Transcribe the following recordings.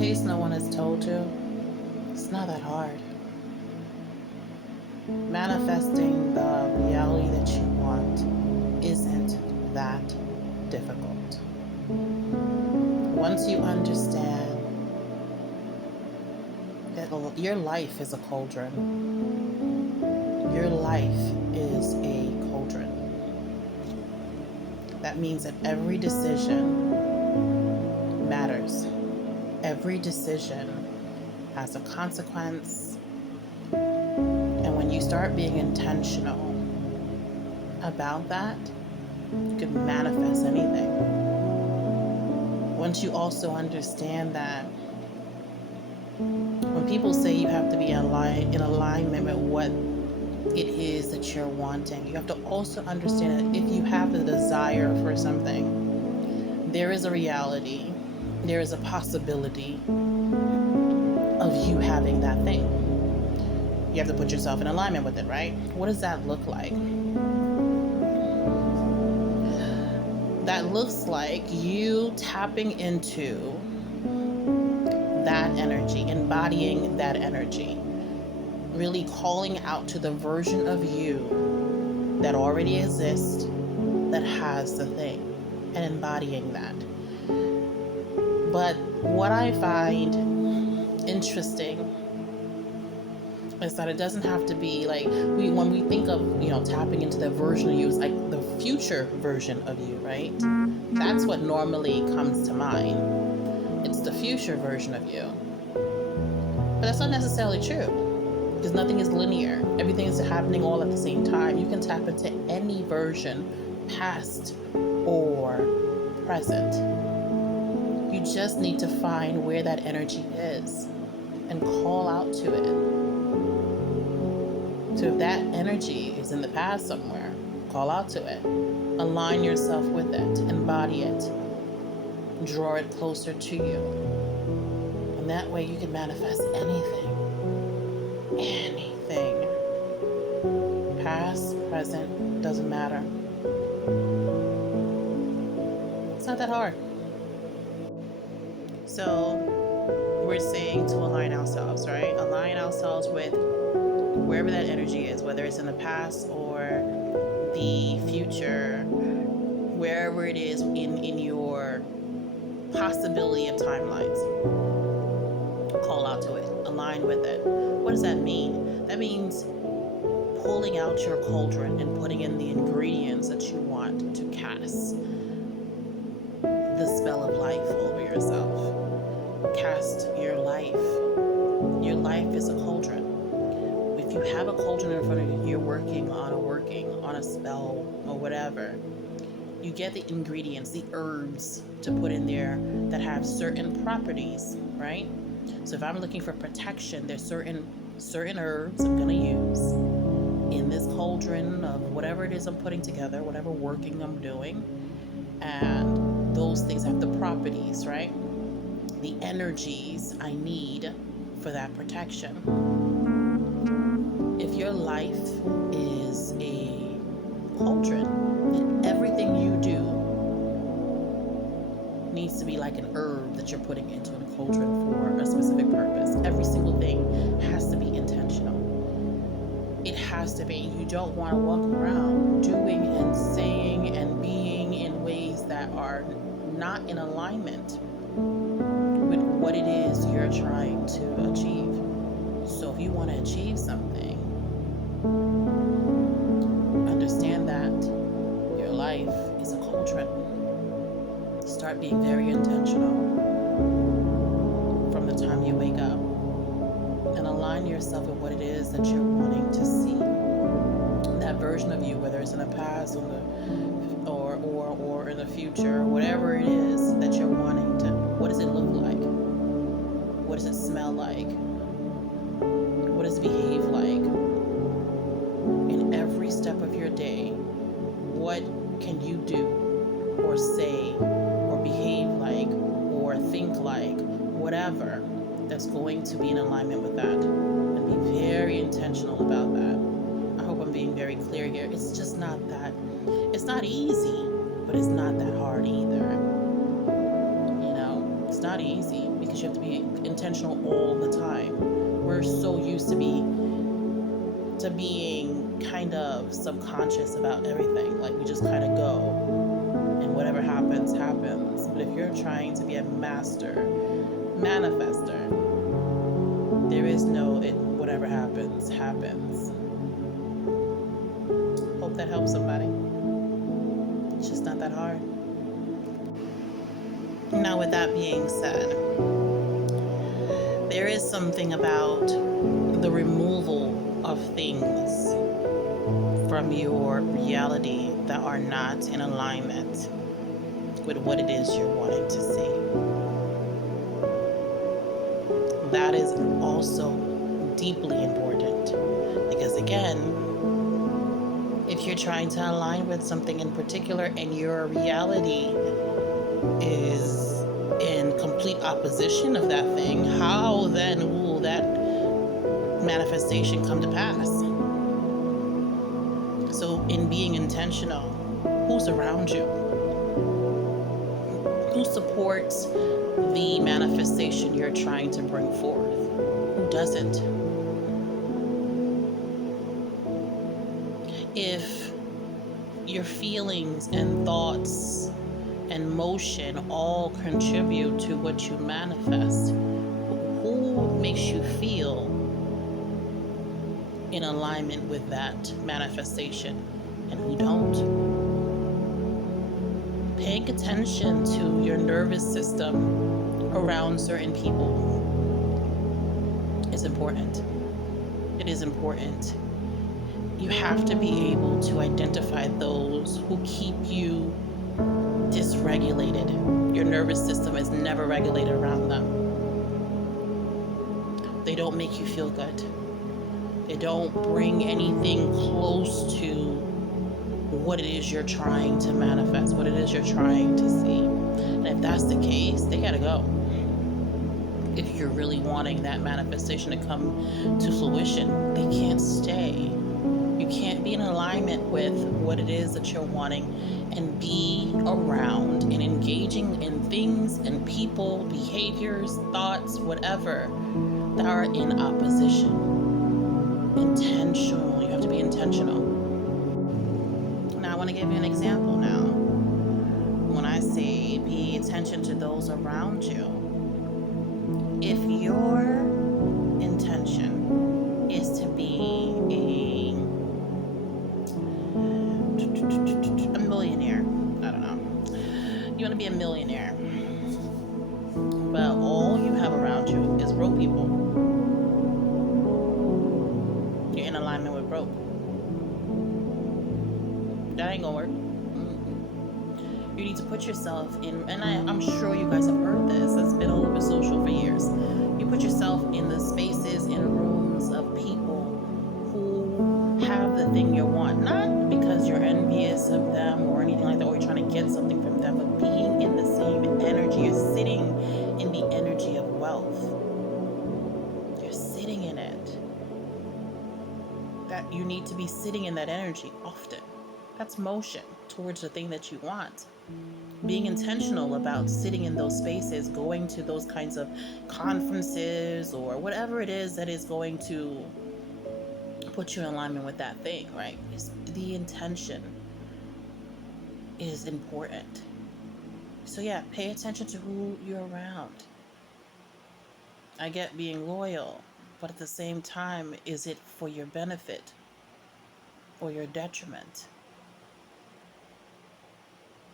case no one has told you, it's not that hard. Manifesting the reality that you want isn't that difficult. Once you understand that your life is a cauldron, your life is a cauldron. That means that every decision matters. Every decision has a consequence. And when you start being intentional about that, you can manifest anything. Once you also understand that when people say you have to be in alignment with what it is that you're wanting, you have to also understand that if you have the desire for something, there is a reality, there is a possibility of you having that thing. You have to put yourself in alignment with it, right? What does that look like? That looks like you tapping into that energy, embodying that energy, really calling out to the version of you that already exists, that has the thing, and embodying that. But what I find interesting is that it doesn't have to be like, when we think of, tapping into the version of you, it's like the future version of you, right? That's what normally comes to mind. It's the future version of you. But that's not necessarily true, because nothing is linear. Everything is happening all at the same time. You can tap into any version, past or present. You just need to find where that energy is and call out to it. So if that energy is in the past somewhere, call out to it. Align yourself with it. Embody it. Draw it closer to you. And that way you can manifest anything. Anything. Past, present, doesn't matter. It's not that hard. So we're saying to align ourselves, right? Align ourselves with wherever that energy is, whether it's in the past or the future, wherever it is in your possibility of timelines. Call out to it. Align with it. What does that mean? That means pulling out your cauldron and putting in the ingredients that you want to cast the spell of life over yourself. Cast your life. Your life is a cauldron. If you have a cauldron in front of you, you're working on a spell or whatever, you get the ingredients, the herbs to put in there that have certain properties, right? So if I'm looking for protection, there's certain herbs I'm gonna use in this cauldron of whatever it is I'm putting together, whatever working I'm doing, and those things have the properties, right? The energies I need for that protection. If your life is a cauldron, then everything you do needs to be like an herb that you're putting into a cauldron for a specific purpose. Every single thing has to be intentional. It has to be. You don't want to walk around doing and saying and being in ways that are not in alignment with what it is you're trying to achieve. So if you want to achieve something, understand that your life is a cauldron. Start being very intentional from the time you wake up, and align yourself with what it is that you're wanting to see. That version of you, whether it's in the past or in the future, whatever it is that you're wanting to. What does it look like? What does it smell like? What does it behave like? In every step of your day, what can you do or say or behave like or think like, whatever, that's going to be in alignment with that? And be very intentional about that. I hope I'm being very clear here. It's just not that, it's not easy, but it's not that hard either. It's not easy, because you have to be intentional all the time. We're so used to being kind of subconscious about everything. Like we just kind of go, and whatever happens, happens. But if you're trying to be a master manifester, there is no whatever happens, happens. Hope that helps somebody. It's just not that hard. Now, with that being said, there is something about the removal of things from your reality that are not in alignment with what it is you're wanting to see. That is also deeply important, because again, if you're trying to align with something in particular and your reality is in complete opposition of that thing, how then will that manifestation come to pass? So in being intentional, who's around you? Who supports the manifestation you're trying to bring forth? Who doesn't? If your feelings and thoughts and motion all contribute to what you manifest, who makes you feel in alignment with that manifestation and who don't? Paying attention to your nervous system around certain people is important. It is important. You have to be able to identify those who keep you dysregulated. Your nervous system is never regulated around them. They don't make you feel good. They don't bring anything close to what it is you're trying to manifest, what it is you're trying to see. And if that's the case, they gotta go. If you're really wanting that manifestation to come to fruition, they can't stay. You can't be in alignment with what it is that you're wanting and be around and engaging in things and people, behaviors, thoughts, whatever, that are in opposition. Intentional. You have to be intentional. Now, I want to give you an example now. When I say pay attention to those around you, if your intention is to be a millionaire, I don't know, you want to be a millionaire, but all you have around you is broke people, you're in alignment with broke. That ain't gonna work. You need to put yourself in, and I'm sure you guys have heard this, it's been all over social for years. You put yourself in the spaces, in rooms of people who have the thing you want, not because you're envious of them or anything like that, or you're trying to get something from them, but being in the same energy. You're sitting in the energy of wealth. You're sitting in it. That you need to be sitting in that energy often. That's motion towards the thing that you want. Being intentional about sitting in those spaces, going to those kinds of conferences or whatever it is that is going to put you in alignment with that thing, right? The intention is important. So yeah, pay attention to who you're around. I get being loyal, but at the same time, is it for your benefit or your detriment?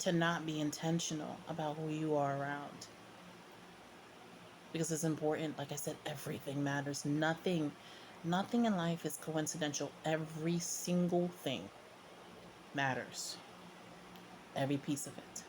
To not be intentional about who you are around. Because it's important, like I said, everything matters. Nothing in life is coincidental. Every single thing matters. Every piece of it.